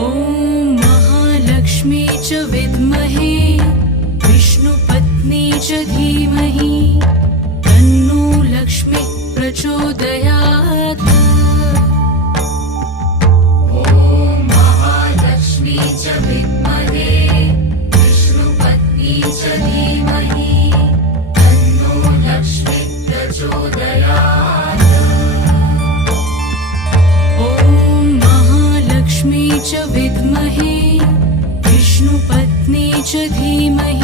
ॐ महालक्ष्मी च विद्महे विष्णुपत्नी च धीमहि तन्नो लक्ष्मी प्रचोदयात्। ॐ महालक्ष्मी च विद्महे विष्णुपत्नी च धीमहि तन्नो लक्ष्मी प्रचोदयात्। ॐ महालक्ष्मी च विद्महे विष्णुपत्नी च धीमहि